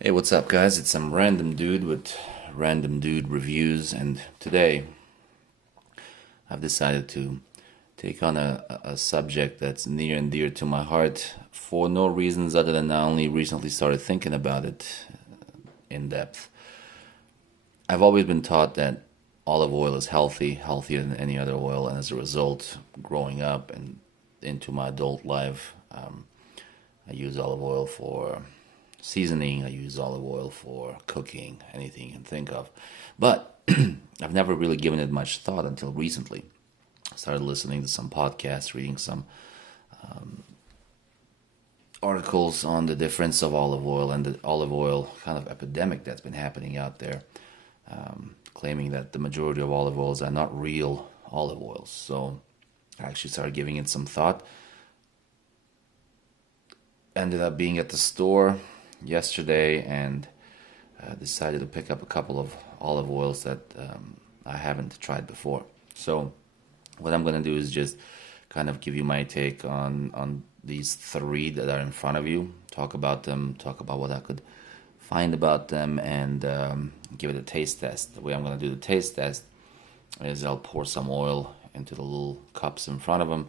Hey, what's up, guys? It's some random dude with random dude reviews, and today I've decided to take on a subject that's near and dear to my heart for no reasons other than I only recently started thinking about it in depth. I've always been taught that olive oil is healthy, healthier than any other oil, and as a result, growing up and into my adult life, I use olive oil for seasoning. I use olive oil for cooking, anything you can think of. But I've never really given it much thought until recently. I started listening to some podcasts, reading some articles on the difference of olive oil and the olive oil kind of epidemic that's been happening out there, claiming that the majority of olive oils are not real olive oils. So I actually started giving it some thought. Ended up being at the store yesterday and decided to pick up a couple of olive oils that I haven't tried before. So what I'm gonna do is just kind of give you my take on these three that are in front of you. Talk about them. Talk about what I could find about them, and give it a taste test. The way I'm gonna do the taste test is I'll pour some oil into the little cups in front of them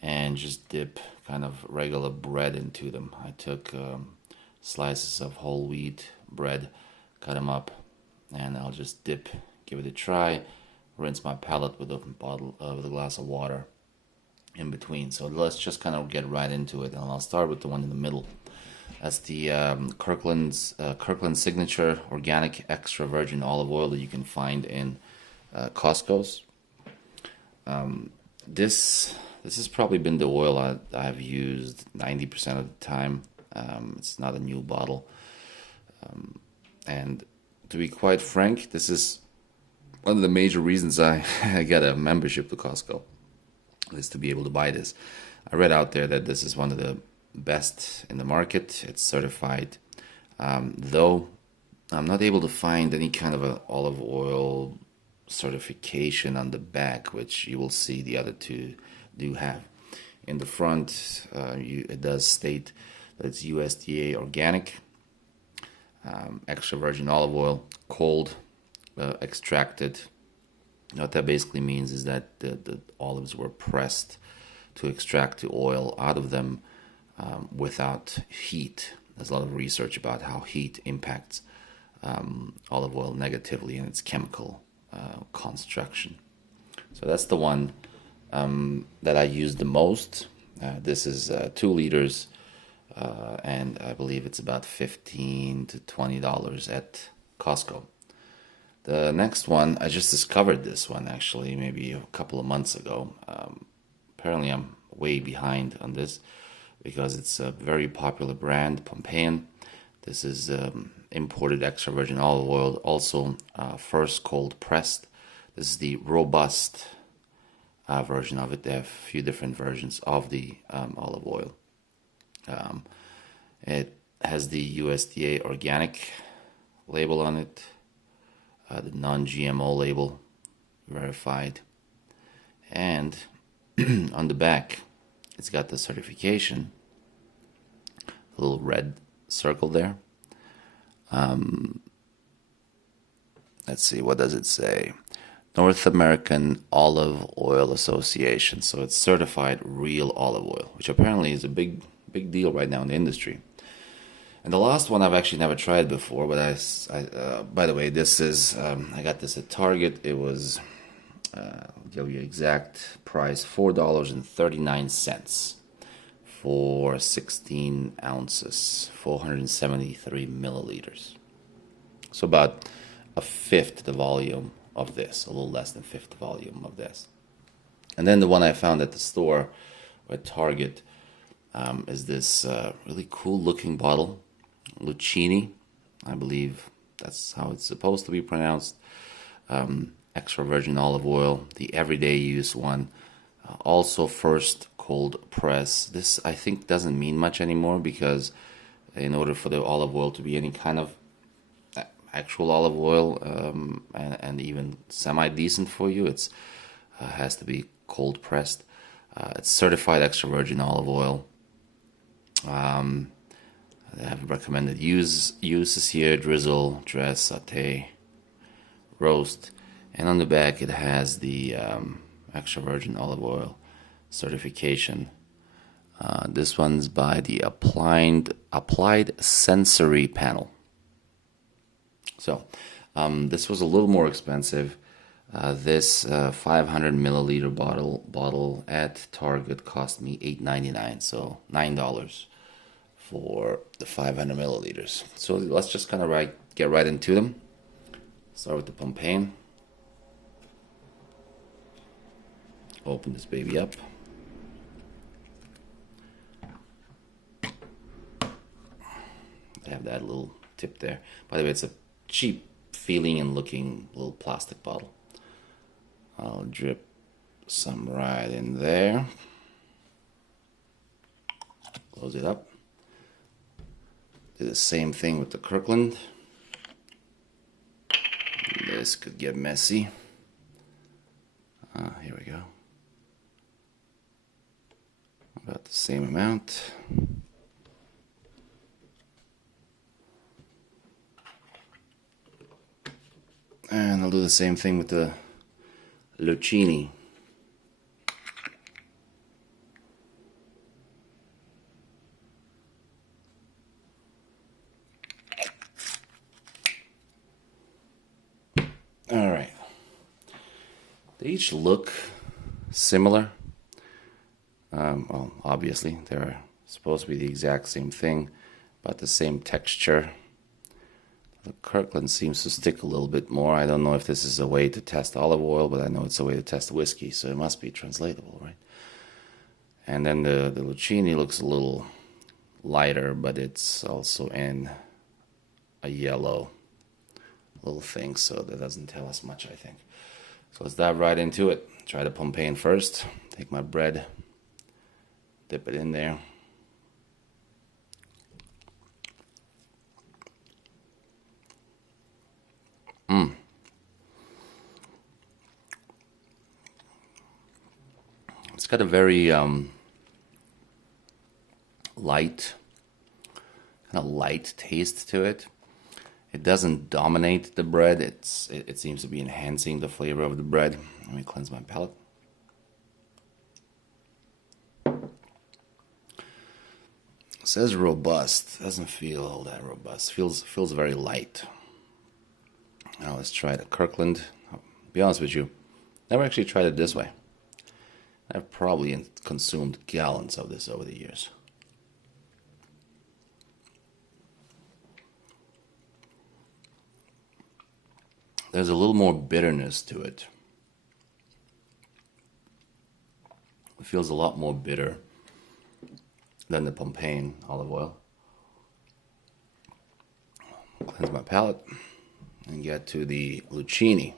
and just dip kind of regular bread into them. I took slices of whole wheat bread, cut them up, and I'll just dip, give it a try, rinse my palate with a glass of water in between. So let's just kind of get right into it, and I'll start with the one in the middle. That's the Kirkland Signature Organic Extra Virgin Olive Oil that you can find in Costco's. This has probably been the oil I've used 90% of the time. It's not a new bottle, and to be quite frank, this is one of the major reasons I I got a membership to Costco, is to be able to buy this. I read out there that this is one of the best in the market. It's certified, though I'm not able to find any kind of a olive oil certification on the back, which you will see the other two do have. In the front, it does state that it's USDA organic, extra virgin olive oil, cold extracted. What that basically means is that the olives were pressed to extract the oil out of them without heat. There's a lot of research about how heat impacts olive oil negatively in its chemical construction. So that's the one that I use the most. This is 2 liters, and I believe it's about $15 to $20 at Costco. The next one, I just discovered this one actually maybe a couple of months ago. Apparently, I'm way behind on this because it's a very popular brand, Pompeian. This is imported extra virgin olive oil, also first cold pressed. This is the robust version of it. They have a few different versions of the olive oil. It has the USDA organic label on it, the non-GMO label, verified, and on the back it's got the certification, a little red circle there. Let's see, what does it say? North American Olive Oil Association. So it's certified real olive oil, which apparently is a big deal right now in the industry. And the last one I've actually never tried before, but by the way, this is I got this at Target. It was give you exact price, $4.39 for 16 ounces, 473 milliliters. So about a fifth the volume of this, a little less than fifth the volume of this. And then the one I found at the store at Target is this really cool looking bottle, Lucini, I believe that's how it's supposed to be pronounced. Extra virgin olive oil, the everyday use one. Also first cold press. This I think doesn't mean much anymore because in order for the olive oil to be any kind of actual olive oil, and even semi decent for you, it's has to be cold pressed. It's certified extra virgin olive oil. They have recommended uses here: drizzle, dress, saute, roast, and on the back it has the extra virgin olive oil certification. This one's by the Applied Sensory Panel. So this was a little more expensive. This 500 milliliter bottle at Target cost me $8.99, so $9 for the 500 milliliters. So let's just kind of get right into them. Start with the Pompeian. Open this baby up. I have that little tip there. By the way, it's a cheap feeling and looking little plastic bottle. I'll drip some right in there. Close it up. Do the same thing with the Kirkland. This could get messy. Here we go. About the same amount. And I'll do the same thing with the Lucini. All right. They each look similar. Well, obviously, they're supposed to be the exact same thing, but the same texture. The Kirkland seems to stick a little bit more. I don't know if this is a way to test olive oil, but I know it's a way to test whiskey, so it must be translatable, right? And then the Lucini looks a little lighter, but it's also in a yellow little thing, so that doesn't tell us much, I think. So let's dive right into it. Try the Pompeian first. Take my bread, dip it in there. It's got a very light taste to it. It doesn't dominate the bread. It seems to be enhancing the flavor of the bread. Let me cleanse my palate. It says robust. Doesn't feel all that robust. Feels very light. Now let's try the Kirkland. I'll be honest with you, never actually tried it this way. I've probably consumed gallons of this over the years. There's a little more bitterness to it. It feels a lot more bitter than the Pompeian olive oil. Cleanse my palate and get to the Lucini.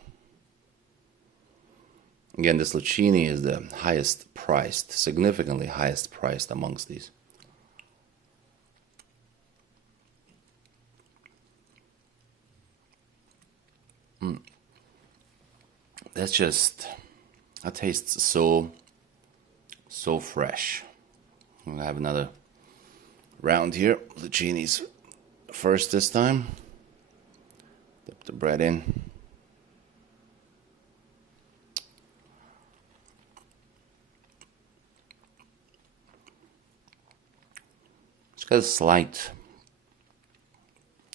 Again, this Lucini is the highest priced, significantly highest priced amongst these. That tastes so fresh. I'm gonna have another round here. Lucini's first this time. Dip the bread in. It's got a slight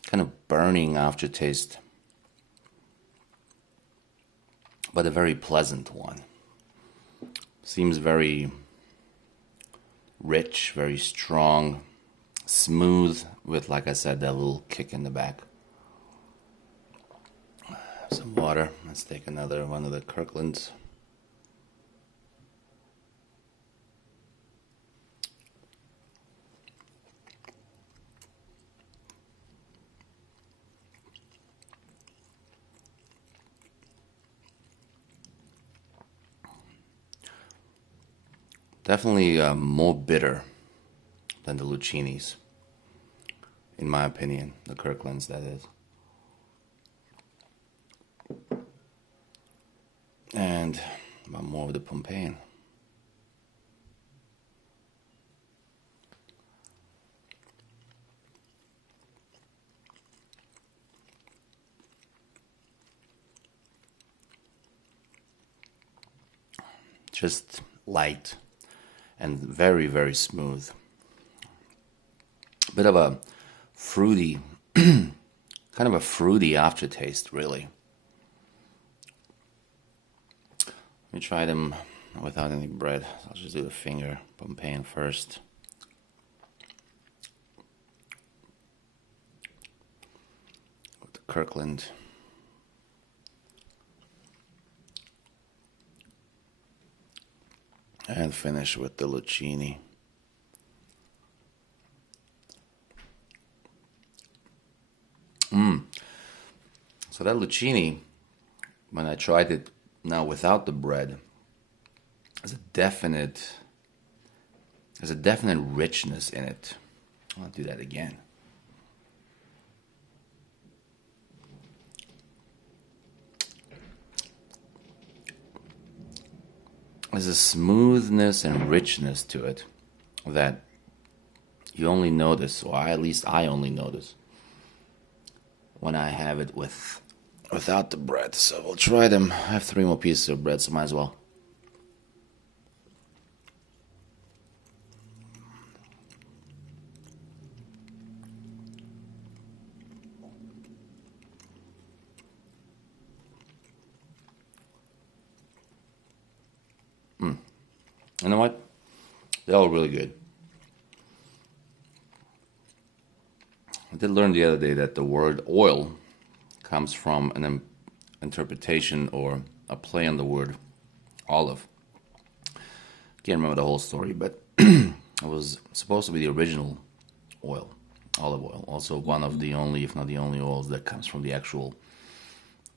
kind of burning aftertaste, but a very pleasant one. Seems very rich, very strong, smooth, with, like I said, that little kick in the back. Some water. Let's take another one of the Kirklands. Definitely more bitter than the Lucinis, in my opinion. The Kirklands, that is. And more of the Pompeian. just light and very, very smooth. Bit of a fruity, kind of a fruity aftertaste, really. Let me try them without any bread. I'll just do the finger Pompeian first. With the Kirkland. And finish with the Lucini. So that Lucini, when I tried it now without the bread, there's a definite richness in it. I'll do that again. There's a smoothness and richness to it that you only notice, or at least I only notice, when I have it without the bread. So we'll try them. I have 3 more pieces of bread, so might as well. You know what? They're all really good. I did learn the other day that the word oil comes from an interpretation or a play on the word olive. Can't remember the whole story, but it was supposed to be the original oil, olive oil. Also one of the only, if not the only oils that comes from the actual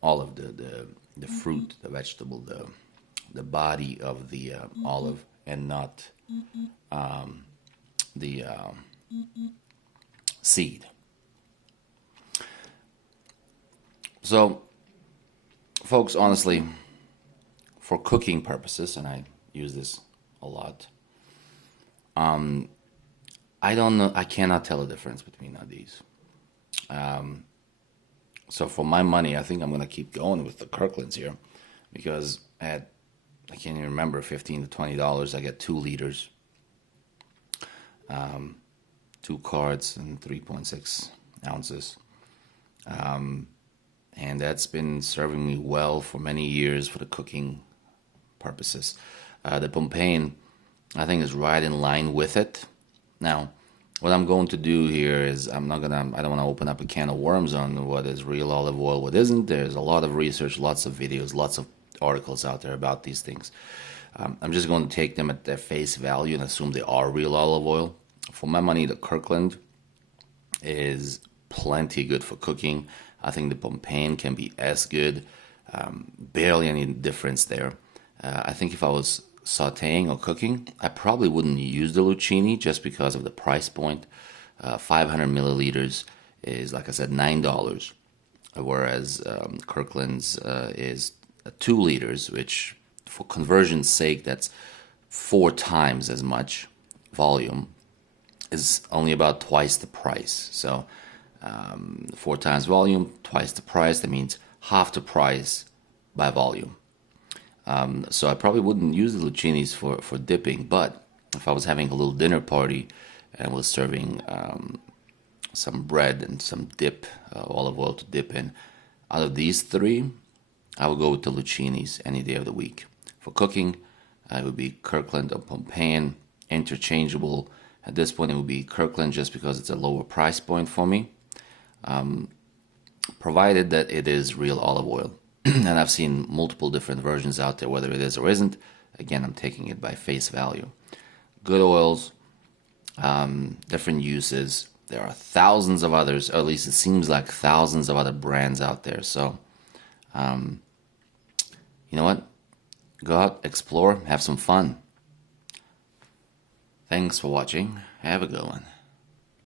olive, the fruit, the vegetable, the body of the olive, and not the seed. So, folks, honestly, for cooking purposes, and I use this a lot, I don't know, I cannot tell the difference between these. So for my money, I think I'm going to keep going with the Kirklands here, because at, I can't even remember, $15 to $20, I get 2 liters, 2 cards and 3.6 ounces. And that's been serving me well for many years for the cooking purposes. The Pompeian, I think, is right in line with it. Now, what I'm going to do here is I don't want to open up a can of worms on what is real olive oil, what isn't. There's a lot of research, lots of videos, lots of articles out there about these things. I'm just going to take them at their face value and assume they are real olive oil. For my money, the Kirkland is plenty good for cooking. I think the Pompeian can be as good. Barely any difference there. I think if I was sauteing or cooking, I probably wouldn't use the Lucini just because of the price point. 500 milliliters is, like I said, $9, whereas Kirkland's is 2 liters, which for conversion's sake, that's 4 times as much volume, is only about twice the price. So 4 times volume, twice the price, that means half the price by volume. So I probably wouldn't use the Lucinis for dipping, but if I was having a little dinner party and was serving some bread and some dip, olive oil to dip in, out of these 3, I would go with the Lucinis any day of the week. For cooking, it would be Kirkland or Pompeian, interchangeable. At this point, it would be Kirkland just because it's a lower price point for me, provided that it is real olive oil. And I've seen multiple different versions out there, whether it is or isn't. Again, I'm taking it by face value. Good oils, different uses. There are thousands of others, or at least it seems like thousands of other brands out there. So, you know what? Go out, explore, have some fun. Thanks for watching. Have a good one.